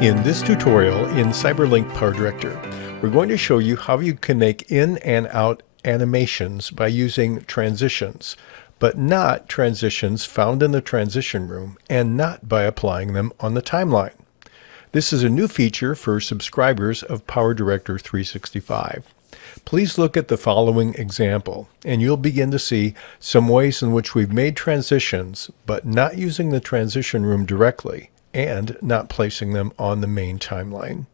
In this tutorial in CyberLink PowerDirector, we're going to show you how you can make in and out animations by using transitions, but not transitions found in the transition room and not by applying them on the timeline. This is a new feature for subscribers of PowerDirector 365. Please look at the following example, and you'll begin to see some ways in which we've made transitions, but not using the transition room directly, and not placing them on the main timeline.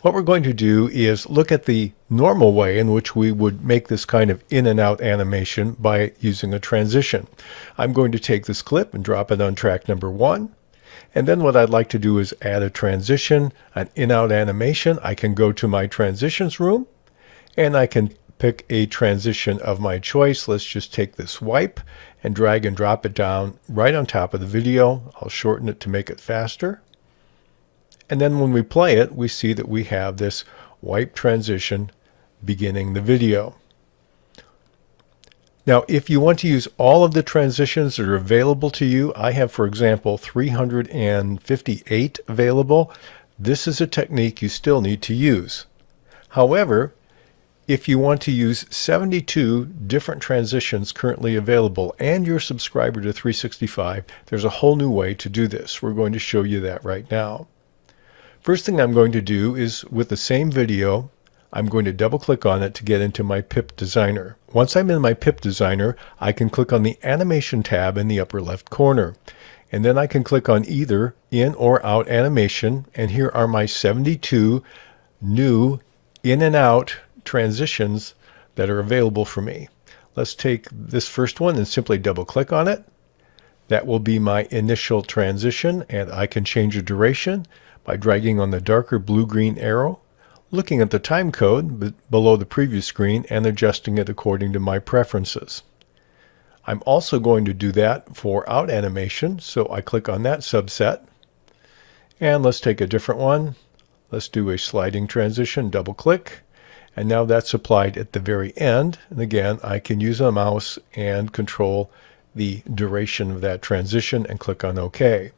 What we're going to do is look at the normal way in which we would make this kind of in and out animation by using a transition. I'm going to take this clip and drop it on track number 1. And then what I'd like to do is add a transition, an in-out animation. I can go to my transitions room and I can pick a transition of my choice. Let's just take this wipe and drag and drop it down right on top of the video. I'll shorten it to make it faster. And then when we play it, we see that we have this wipe transition beginning the video. Now, if you want to use all of the transitions that are available to you, I have, for example, 358 available. This is a technique you still need to use. However, if you want to use 72 different transitions currently available and you're a subscriber to 365, there's a whole new way to do this. We're going to show you that right now. First thing I'm going to do is, with the same video, I'm going to double click on it to get into my pip designer. Once I'm in my pip designer, I can click on the animation tab in the upper left corner. And then I can click on either in or out animation, and here are my 72 new in and out transitions that are available for me. Let's take this first one and simply double click on it. That will be my initial transition, and I can change the duration by dragging on the darker blue-green arrow, looking at the time code below the preview screen, and adjusting it according to my preferences. I'm also going to do that for out animation, so I click on that subset. And let's take a different one. Let's do a sliding transition, double click, and now that's applied at the very end. And again, I can use a mouse and control the duration of that transition and click on OK.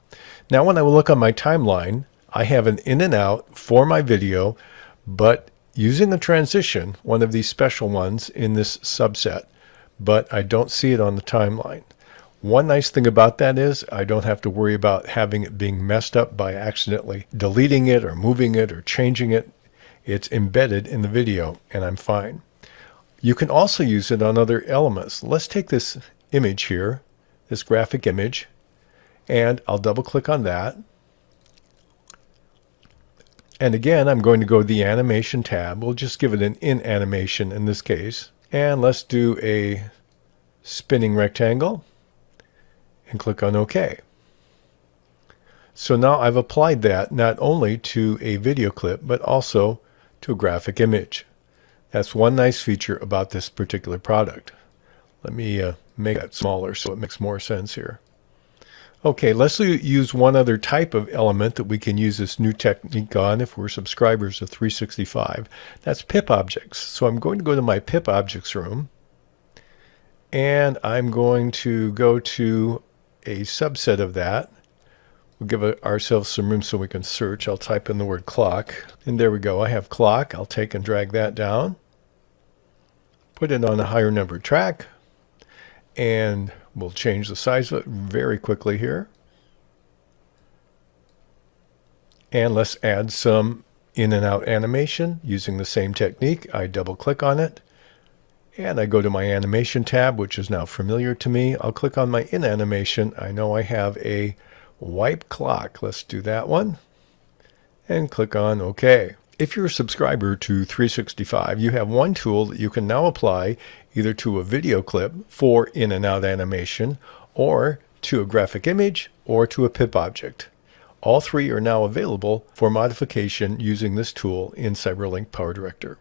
Now when I look on my timeline, I have an in and out for my video, but using a transition, one of these special ones in this subset, but I don't see it on the timeline. One nice thing about that is I don't have to worry about having it being messed up by accidentally deleting it or moving it or changing it. It's embedded in the video and I'm fine. You can also use it on other elements. Let's take this image here, this graphic image, and I'll double click on that. And again, I'm going to go to the animation tab. We'll just give it an in animation in this case. And let's do a spinning rectangle and click on OK. So now I've applied that not only to a video clip, but also to a graphic image. That's one nice feature about this particular product. Let me make that smaller so it makes more sense here. Okay, let's use one other type of element that we can use this new technique on if we're subscribers of 365. That's pip objects. So I'm going to go to my pip objects room, and I'm going to go to a subset of that. We'll give ourselves some room so we can search. I'll type in the word clock, and there we go. I have clock. I'll take and drag that down, put it on a higher number track, and we'll change the size of it very quickly here. And let's add some in and out animation using the same technique. I double click on it And I go to my animation tab, which is now familiar to me. I'll click on my in animation. I know I have a wipe clock. Let's do that one. And click on OK. If you're a subscriber to 365, you have one tool that you can now apply either to a video clip for in and out animation, or to a graphic image, or to a pip object. All three are now available for modification using this tool in CyberLink PowerDirector.